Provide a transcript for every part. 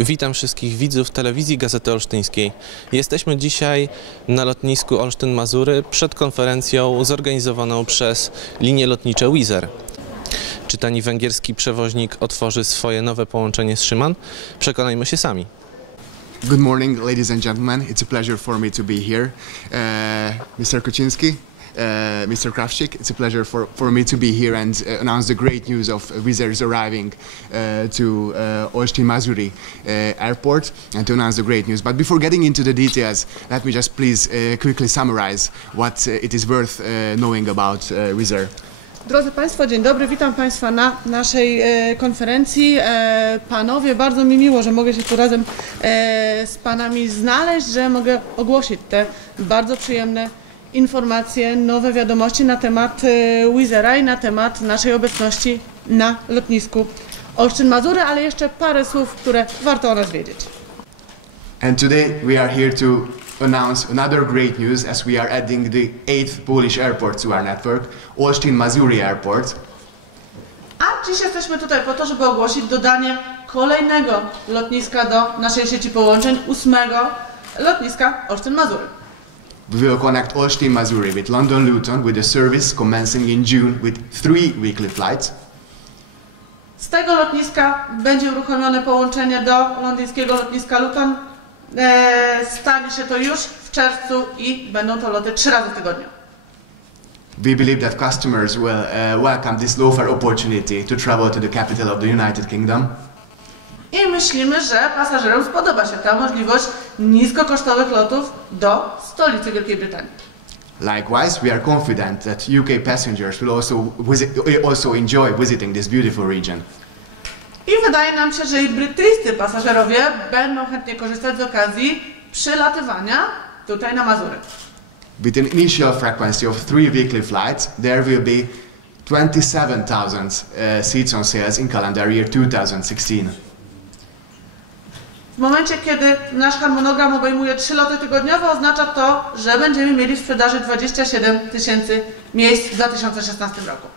Witam wszystkich widzów telewizji Gazety Olsztyńskiej. Jesteśmy dzisiaj na lotnisku Olsztyn-Mazury przed konferencją zorganizowaną przez linie lotnicze Wizer. Czy tani węgierski przewoźnik otworzy swoje nowe połączenie z Szyman? Przekonajmy się sami. Good morning, ladies and gentlemen. It's a pleasure for me to be here. Uh, Mr. Kuczynski, uh, Mr. Krawczyk, it's a pleasure for, for me to be here and uh, announce the great news of Wizz arriving uh, to uh, Olsztyn Mazuri uh, airport and to announce the great news. But before getting into the details, let me just please uh, quickly summarize what uh, it is worth knowing about uh. Drodzy Państwo, dzień dobry, witam Państwa na naszej e, konferencji. E, panowie, bardzo mi miło, że mogę się tu razem e, z Panami znaleźć, że mogę ogłosić te bardzo przyjemne informacje, nowe wiadomości na temat e, Wizera i na temat naszej obecności na lotnisku Olsztyn-Mazury, ale jeszcze parę słów, które warto o nas wiedzieć. And today we are here to announce another great news as we are adding the eighth Polish airport to our network, Olsztyn Mazuri Airport. A dziś jesteśmy tutaj po to, żeby ogłosić dodanie kolejnego lotniska do naszej sieci połączeń, ósmego lotniska Olsztyn-Mazury. We will connect Olsztyn Mazuri with London Luton with a service commencing in June with three weekly flights. Z tego lotniska będzie uruchomione połączenie do londyńskiego lotniska Luton. E, stanie się to już w czerwcu i będą to loty trzy razy w tygodniu. We believe that customers will uh, welcome this low fare opportunity to travel to the capital of the United Kingdom. I myślimy, że pasażerom spodoba się ta możliwość niskokosztowych lotów do stolicy Wielkiej Brytanii. Likewise, we are confident that UK passengers will also, visit, also enjoy visiting this beautiful region. I wydaje nam się, że i brytyjscy pasażerowie będą chętnie korzystać z okazji przylatywania tutaj na Mazury. With an initial frequency of three weekly flights, there will be 27,000 uh, seats on sales in calendar year 2016. W momencie, kiedy nasz harmonogram obejmuje trzy loty tygodniowe, oznacza to, że będziemy mieli w sprzedaży 27 tysięcy miejsc w 2016 roku.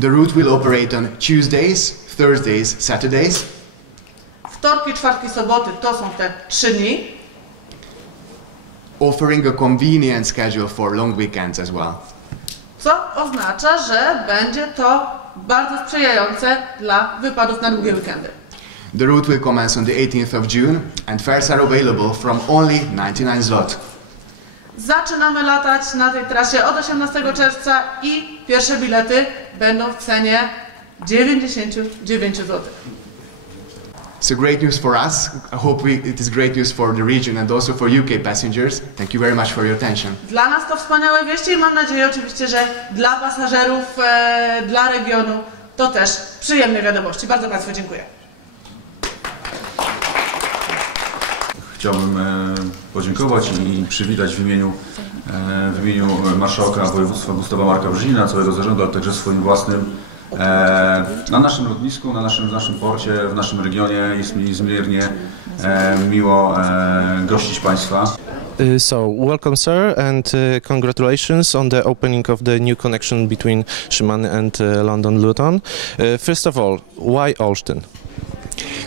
The route will operate on Tuesdays, Thursdays, Saturdays, Wtorki, czwartki, soboty to są te trzy dni, offering a convenient schedule for long weekends as well. co oznacza, że będzie to bardzo sprzyjające dla wypadów na długie weekendy. The route will commence on the 18th of June and fares are available from only 99 zloty. Zaczynamy latać na tej trasie od 18 czerwca i pierwsze bilety będą w cenie 99 zł. So great news for us. I hope we, it is great news for the region and also for UK passengers. Thank you very much for your attention. Dla nas to wspaniałe wieści i mam nadzieję oczywiście, że dla pasażerów, e, dla regionu to też przyjemne wiadomości. Bardzo Państwu dziękuję. Chciałbym e, podziękować i przywitać w imieniu, e, w imieniu marszałka województwa Gustawa Marka Brzezina, całego zarządu, ale także swoim własnym e, na naszym lotnisku, na naszym, naszym porcie, w naszym regionie. Jest mi niezmiernie miło gościć Państwa. Uh, So, welcome, sir, and uh, congratulations on the opening of the new connection between Szyman and uh, London Luton. First of all, why Olsztyn?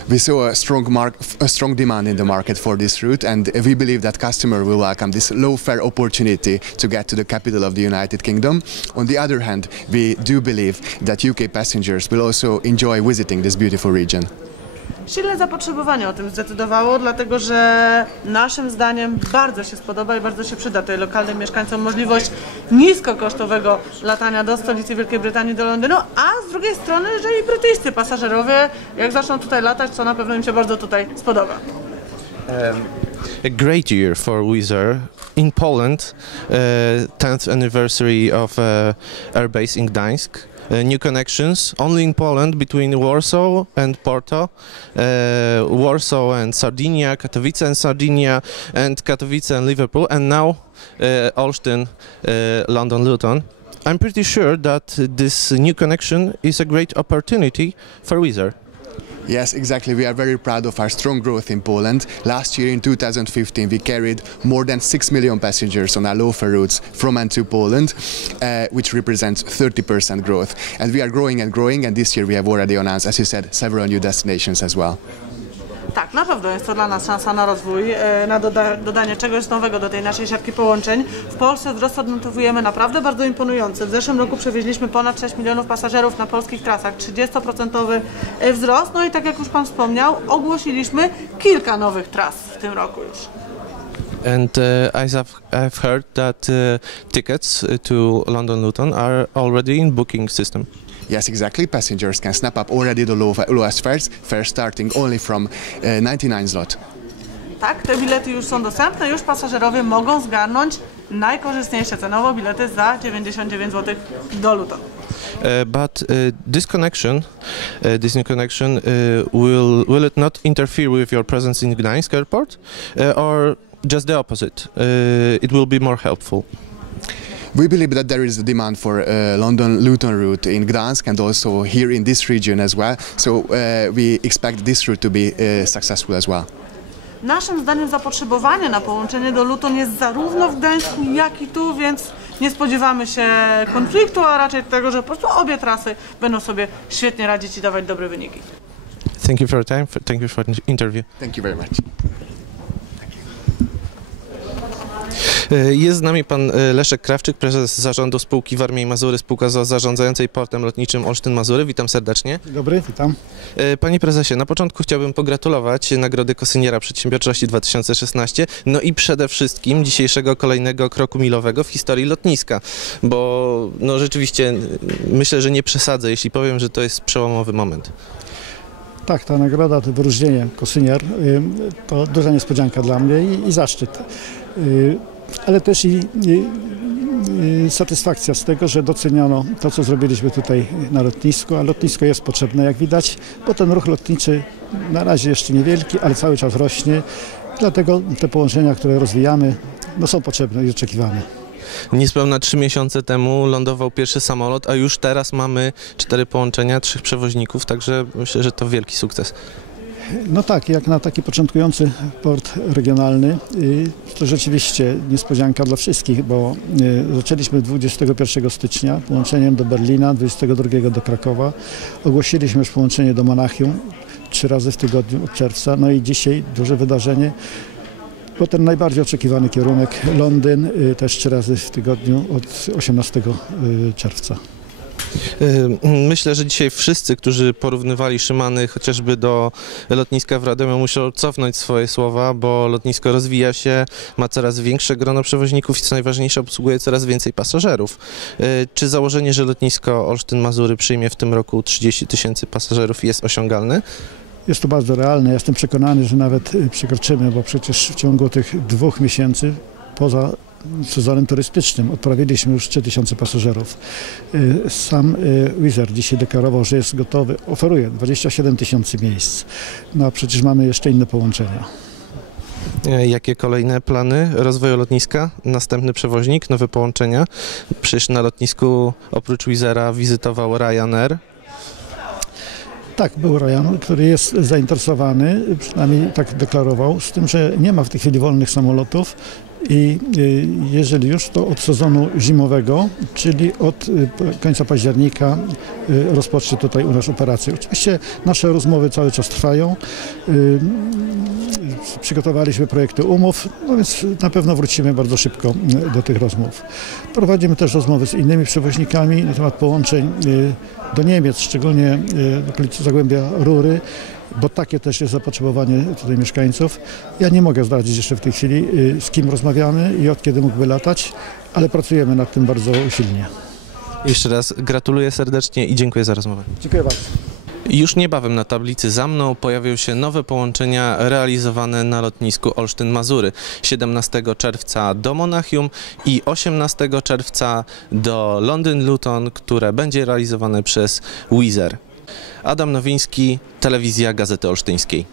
We saw a strong, mark, a strong demand in the market for this route, and we believe that customer will welcome this low fare opportunity to get to the capital of the United Kingdom. On the other hand, we do believe that UK passengers will also enjoy visiting this beautiful region. Silne zapotrzebowanie o tym zdecydowało, dlatego że naszym zdaniem bardzo się spodoba i bardzo się przyda tutaj lokalnym mieszkańcom możliwość niskokosztowego latania do stolicy Wielkiej Brytanii, do Londynu, a z drugiej strony, że i brytyjscy pasażerowie, jak zaczną tutaj latać, to na pewno im się bardzo tutaj spodoba. A great year for Wizz. In Poland, uh, 10th anniversary of uh, airbase in Gdańsk. Uh, new connections only in Poland between Warsaw and Porto, uh, Warsaw and Sardinia, Katowice and Sardinia, and Katowice and Liverpool, and now uh, Olsztyn, London Luton. I'm pretty sure that this new connection is a great opportunity for Wizz Air. Yes, exactly. We are very proud of our strong growth in Poland. Last year in 2015, we carried more than 6 million passengers on our loafer routes from and to Poland, uh, which represents 30% growth. And we are growing and growing, and this year we have already announced, as you said, several new destinations as well. Tak, na pewno jest to dla nas szansa na rozwój, e, na doda dodanie czegoś nowego do tej naszej siatki połączeń. W Polsce wzrost odnotowujemy naprawdę bardzo imponujący. W zeszłym roku przewieźliśmy ponad 6 milionów pasażerów na polskich trasach, 30% wzrost. No i tak jak już Pan wspomniał, ogłosiliśmy kilka nowych tras w tym roku już. And uh, I've heard that uh, tickets to London Luton are already in booking system. Yes, exactly. Passengers can snap up already the low, lowest fares, fares starting only from uh, 99 zloty. Tak, te bilety już są dostępne, już pasażerowie mogą zgarnąć najkorzystniejsze cenowo bilety za 99 zł do Luton. Uh, but uh, this connection, uh, this new connection, uh, will will it not interfere with your presence in Gdańsk airport, uh, or just the opposite? Uh, it will be more helpful. We believe that there is a demand for uh, London Luton route in Gdansk and also here in this region as well. So uh, we expect this route to be uh, successful as well. Naszym zdaniem zapotrzebowanie na połączenie do Luton jest zarówno w Gdańsku, jak i tu, więc nie spodziewamy się konfliktu, a raczej tego, że po prostu obie trasy będą sobie świetnie radzić i dawać dobre wyniki. Thank you for your time. Thank you for the interview. Thank you very much. E, Jest z nami pan e, Leszek Krawczyk, prezes zarządu spółki Warmii i Mazury, spółka za- zarządzającej portem lotniczym Olsztyn-Mazury. Witam serdecznie. Dzień dobry, witam. E, Panie prezesie, na początku chciałbym pogratulować Nagrody Kosyniera Przedsiębiorczości 2016, no i przede wszystkim dzisiejszego kolejnego kroku milowego w historii lotniska, bo no rzeczywiście y, myślę, że nie przesadzę, jeśli powiem, że to jest przełomowy moment. Tak, ta nagroda, to wyróżnienie Kosynier y, to duża niespodzianka dla mnie i, i zaszczyt. Ale też i, i satysfakcja z tego, że doceniono to, co zrobiliśmy tutaj na lotnisku, a lotnisko jest potrzebne, jak widać, bo ten ruch lotniczy na razie jeszcze niewielki, ale cały czas rośnie. Dlatego te połączenia, które rozwijamy, no są potrzebne i oczekiwane. Niespełna trzy miesiące temu lądował pierwszy samolot, a już teraz mamy cztery połączenia, trzech przewoźników, także myślę, że to wielki sukces. No tak, jak na taki początkujący port regionalny, y, to rzeczywiście niespodzianka dla wszystkich, bo y, zaczęliśmy 21 stycznia połączeniem do Berlina, 22 do Krakowa. Ogłosiliśmy już połączenie do Monachium trzy razy w tygodniu od czerwca. No i dzisiaj duże wydarzenie, bo ten najbardziej oczekiwany kierunek Londyn y, też trzy razy w tygodniu od 18 y, czerwca. Myślę, że dzisiaj wszyscy, którzy porównywali Szymany chociażby do lotniska w Radomiu, muszą cofnąć swoje słowa, bo lotnisko rozwija się, ma coraz większe grono przewoźników i co najważniejsze, obsługuje coraz więcej pasażerów. Y, Czy założenie, że lotnisko Olsztyn-Mazury przyjmie w tym roku 30 tysięcy pasażerów jest osiągalne? Jest to bardzo realne. Jestem przekonany, że nawet y, przekroczymy, bo przecież w ciągu tych dwóch miesięcy poza sezonem turystycznym odprawiliśmy już 3000 pasażerów. Y, Sam y, Wizard dzisiaj deklarował, że jest gotowy, oferuje 27 tysięcy miejsc. No a przecież mamy jeszcze inne połączenia. Y, Jakie kolejne plany rozwoju lotniska? Następny przewoźnik, nowe połączenia. Przecież na lotnisku oprócz Wizera wizytował Ryanair. Tak, był Ryan, który jest zainteresowany, przynajmniej tak deklarował, z tym, że nie ma w tej chwili wolnych samolotów i y, jeżeli już, to od sezonu zimowego, czyli od y, końca października y, rozpocznie tutaj u nas operację. Oczywiście nasze rozmowy cały czas trwają. Przygotowaliśmy projekty umów, no więc na pewno wrócimy bardzo szybko y, do tych rozmów. Prowadzimy też rozmowy z innymi przewoźnikami na temat połączeń y, do Niemiec, szczególnie y, w okolicy Zagłębia Rury, bo takie też jest zapotrzebowanie tutaj mieszkańców. Ja nie mogę zdradzić jeszcze w tej chwili, y, z kim rozmawiamy i od kiedy mógłby latać, ale pracujemy nad tym bardzo usilnie. Jeszcze raz gratuluję serdecznie i dziękuję za rozmowę. Dziękuję bardzo. Już niebawem na tablicy za mną pojawią się nowe połączenia realizowane na lotnisku Olsztyn-Mazury. 17 czerwca do Monachium i 18 czerwca do Londyn Luton, które będzie realizowane przez Wizz Air. Adam Nowiński, Telewizja Gazety Olsztyńskiej.